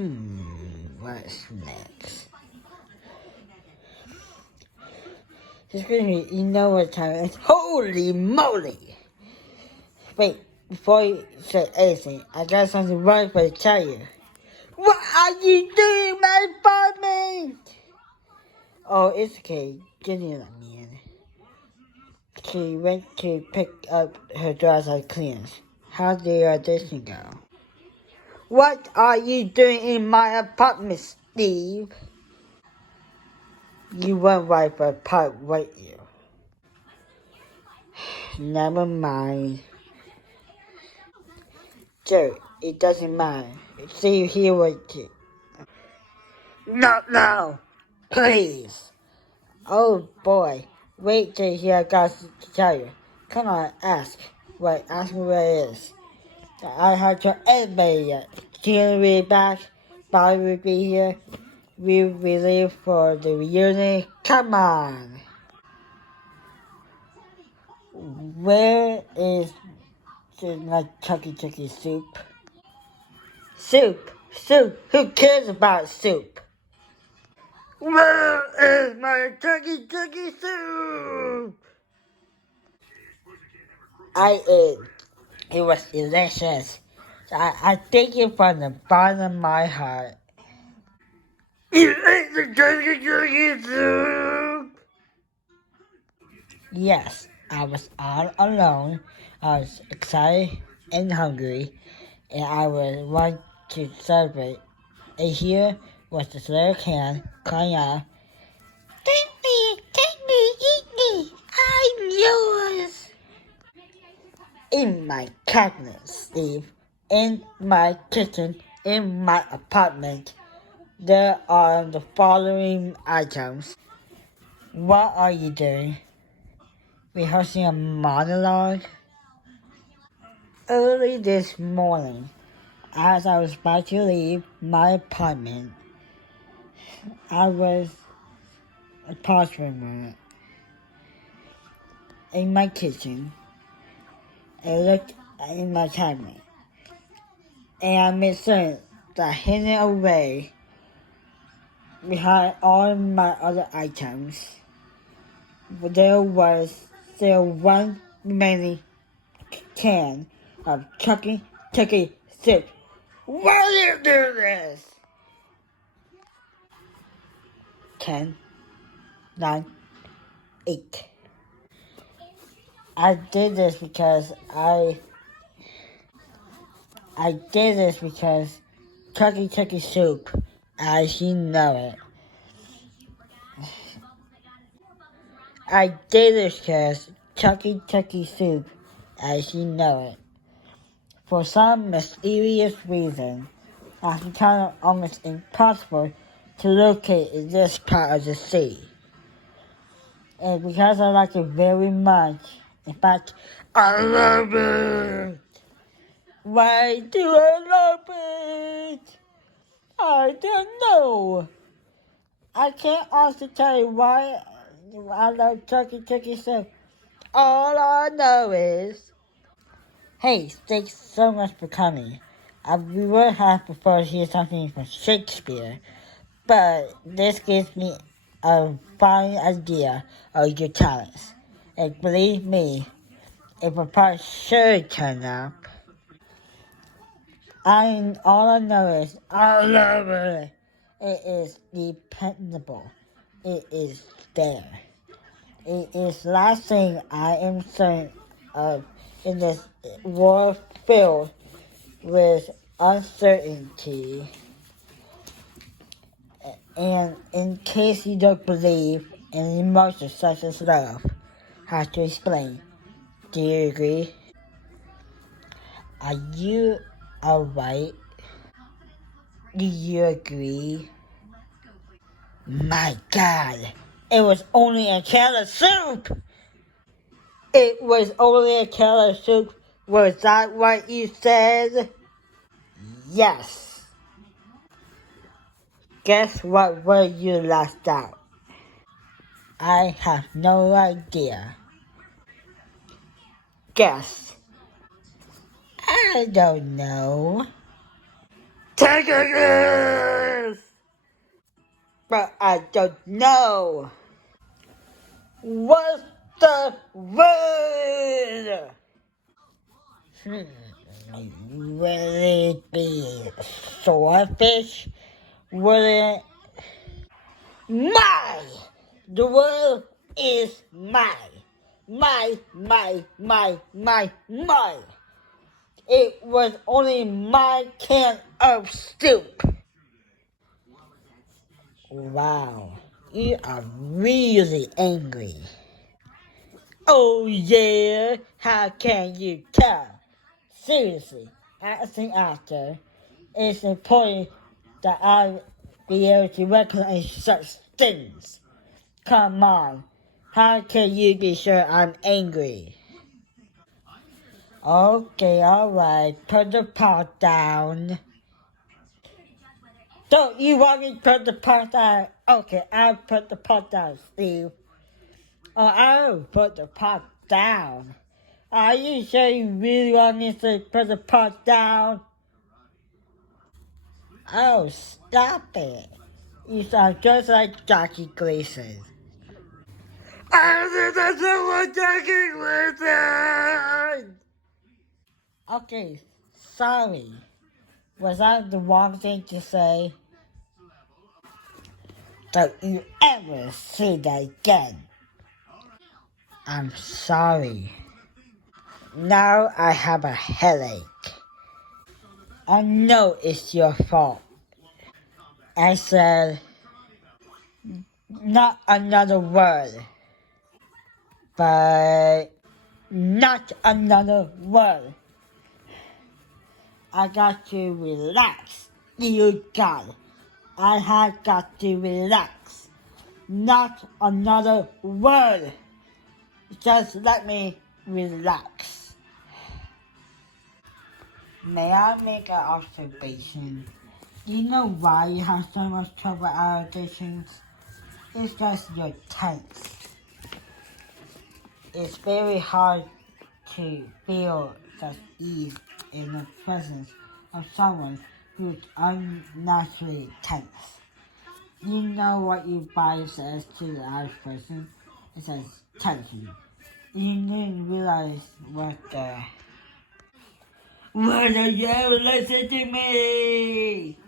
What's next? Excuse me, you know what time it is? Holy moly! Wait, before you say anything, I got something right for to tell you. What are you doing in my apartment? Oh, it's okay. Jenny let me in. She went to pick up her drawers at cleaners. How did your audition go? What are you doing in my apartment, Steve? You went right for a part, weren't you? Never mind. Sure, it doesn't matter. See you here with you. Not now! Please! Oh boy, wait till I got to tell you. Come on, ask. Wait, ask me where it is. I haven't told anybody yet. Gina will be back. Bobby will be here. We will leave for the reunion. Come on! Where is my Chucky soup? Soup! Soup! Who cares about soup? Where is my Chucky soup? I ate. It was delicious. I thank you from the bottom of my heart. You ate the Chucky soup? Yes, I was all alone. I was excited and hungry, and I was want to celebrate. And here was this little can crying out, take me, eat me, I'm yours. In my cabinet, Steve, in my kitchen, in my apartment, there are the following items. What are you doing? Rehearsing a monologue? Early this morning, as I was about to leave my apartment, I was paused for a moment in my kitchen and looked in my cabinet, and I made certain that hidden away behind all my other items, there was still one remaining can of Chucky soup. Why do you do this? 10, 9, 8. I did this because Chucky soup, as you know it. I did this because Chucky soup, as you know it. For some mysterious reason, it's become almost impossible to locate in this part of the city. And because I like it very much, in fact, I love it! Why do I love it? I don't know. I can't honestly tell you why I love Chucky soup. All I know is, hey, thanks so much for coming. We would have preferred to hear something from Shakespeare, but this gives me a fine idea of your talents. And believe me, if a part should turn up, all I know is I love it. It is dependable. It is there. It is the last thing I am certain of in this world filled with uncertainty. And in case you don't believe in emotions such as love, how to explain? Do you agree? Are you alright? Do you agree? My God, it was only a can of soup! It was only a can of soup. Was that what you said? Yes. Guess what word you left out? I have no idea. Guess. I don't know. protagonist! But I don't know. What's the word? Will it be swordfish? Will it? My! The world is mine. My. It was only my can of soup. Wow, you are really angry. Oh yeah, how can you tell? Seriously, as an actor, it's important that I be able to recognize such things. Come on, how can you be sure I'm angry? Okay, alright, put the pot down. Don't you want me to put the pot down? Okay, I'll put the pot down, Steve. Oh, I'll put the pot down. Are you sure you really want me to put the pot down? Oh, stop it. You sound just like Jackie Gleason. I don't want Jackie Gleason! Okay, sorry. Was that the wrong thing to say? Don't you ever say that again. I'm sorry. Now I have a headache. I know it's your fault. I said, not another word. But not another word. I got to relax. You got it. I have got to relax. Not another word. Just let me relax. May I make an observation? Do you know why you have so much trouble with our auditions? It's just you're tense. It's very hard to feel such ease in the presence of someone who's unnaturally tense. You know what your body says to the average person? It says tension. You didn't realize what the... Why don't you ever listen to me?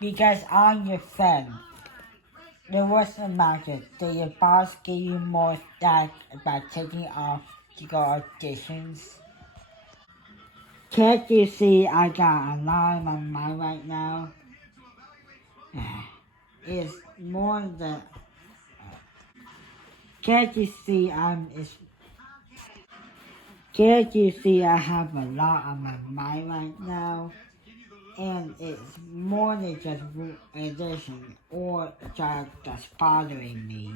Because I'm your friend. The worst matter, did your boss give you more stack about taking off to go auditions? Can't you see I got a lot on my mind right now? It's more than... Can't you see Can't you see I have a lot on my mind right now? And it's more than just addition or a job that's bothering me.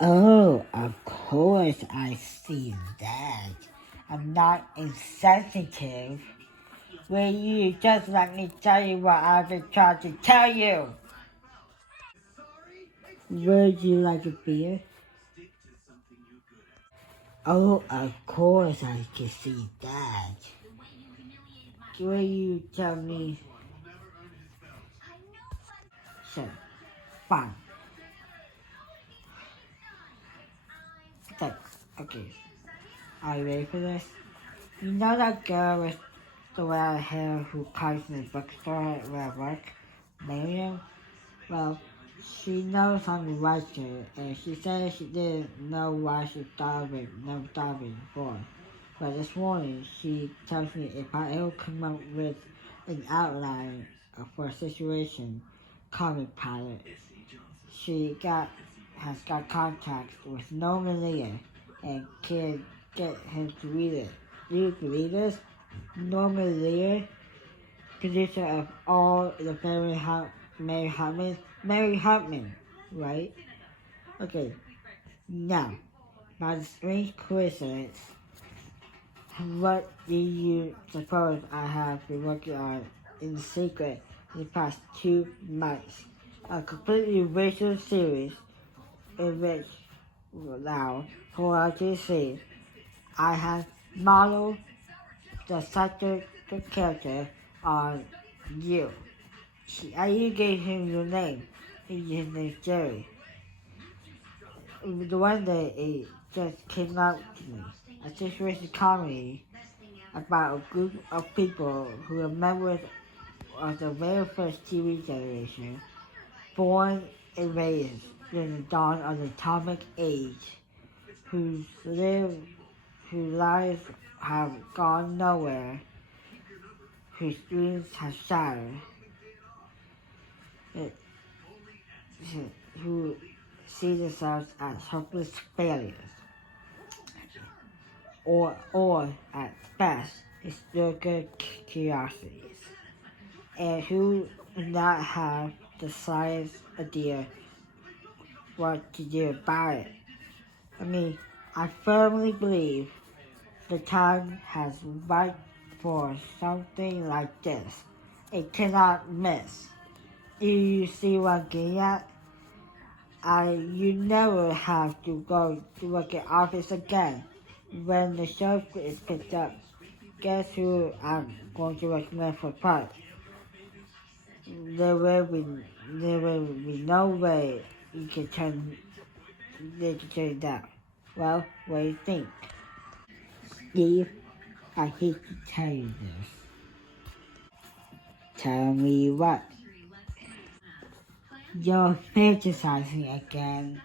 Oh, of course I see that. I'm not insensitive. Will you just let me tell you what I've been trying to tell you? Would you like a beer? Oh, of course I can see that. Will you tell me? Sure, fine. Thanks. Okay. Are you ready for this? You know that girl with the red hair who comes in the bookstore where I work? Miriam? Well, she knows I'm a writer, and she said she didn't know why she never thought of it before. But this morning, she tells me if I ever come up with an outline for a situation, comic pilot. She has got contacts with Norman Lear and can get him to read it. Do you believe this? Norman Lear, producer of all the Mary Hartman, right? Okay, now, by the strange coincidence, what do you suppose I have been working on in secret in the past 2 months? A completely racial series in which, now, for us to see, I have modeled the subject the character on you. You gave him your name. His name's Jerry. The one day it just came out to me. A situation comedy about a group of people who are members of the very first TV generation, born and raised during the dawn of the atomic age, whose lives have gone nowhere, whose dreams have shattered, who see themselves as hopeless failures, or at best, historical curiosities, and who do not have the slightest idea what to do about it. I firmly believe the time has right for something like this. It cannot miss. Do you see what I'm getting at? You never have to go to work at office again. When the show is picked up, guess who I'm going to recommend for part? There will be no way you can turn it down. Well, what do you think? Steve, I hate to tell you this. Tell me what? You're fantasizing again.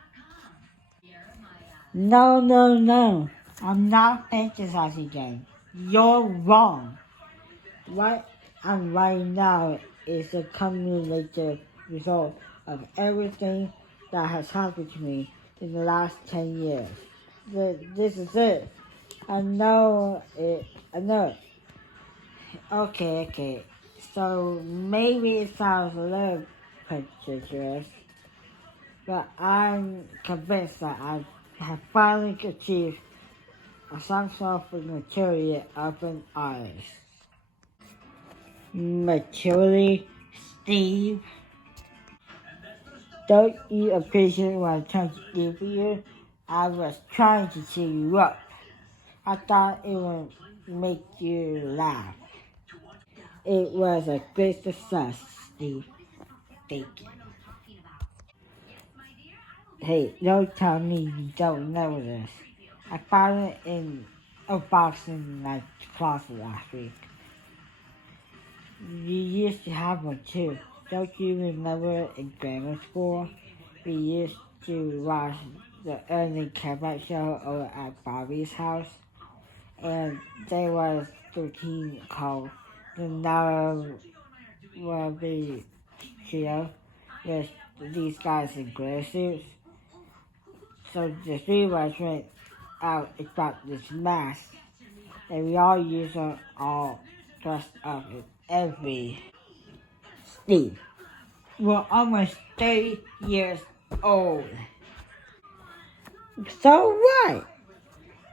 No. I'm not fantasizing again. You're wrong. What I'm writing now is a cumulative result of everything that has happened to me in the last 10 years. This is it. I know it. Okay. So maybe it sounds a little pretentious, but I'm convinced that I have finally achieved some sort of maturity of an artist. Maturity, Steve? Don't you appreciate what I'm trying to do for you? I was trying to cheer you up. I thought it would make you laugh. It was a great success, Steve. Thank you. Hey, don't tell me you don't know this. I found it in a box in my closet last week. You used to have one too. Don't you remember in grammar school? We used to watch the early campfire show over at Bobby's house. And there was a routine called the Narrow Rugby Trio with these guys in gray suits. So the three of us went out and got this mask, and we all used them all dressed up in every Steve. We're almost 30 years old. So what?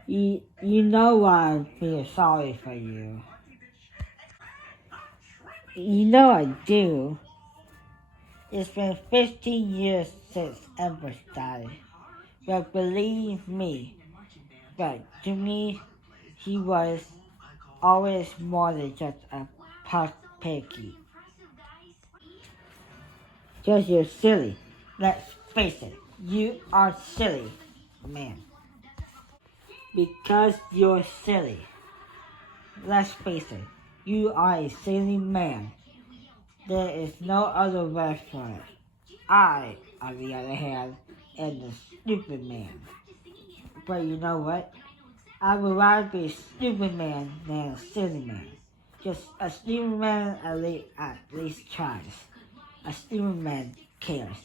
You know I feel sorry for you. You know I do. It's been 15 years since Ember died. But believe me, to me, he was always more than just a puff piggy. Because you're silly. Let's face it, you are silly, man. Because you're silly. Let's face it, you are a silly man. There is no other word for it. I, on the other hand, am the stupid man. But you know what? I would rather be a stupid man than a silly man. Just a stupid man at least tries. A stupid man cares.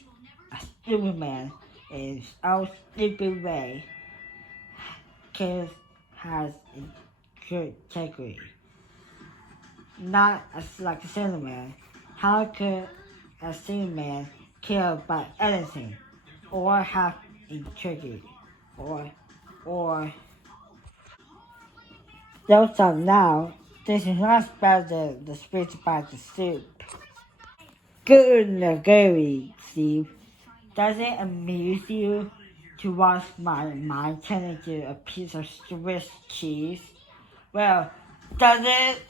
A stupid man in his own stupid way cares, has integrity. Not like a silly man. How could a silly man care about anything, or have integrity, or don't stop now. This is not about the speech about the soup. Good Gary, Steve. Does it amuse you to watch my mind turn into a piece of Swiss cheese? Well, does it?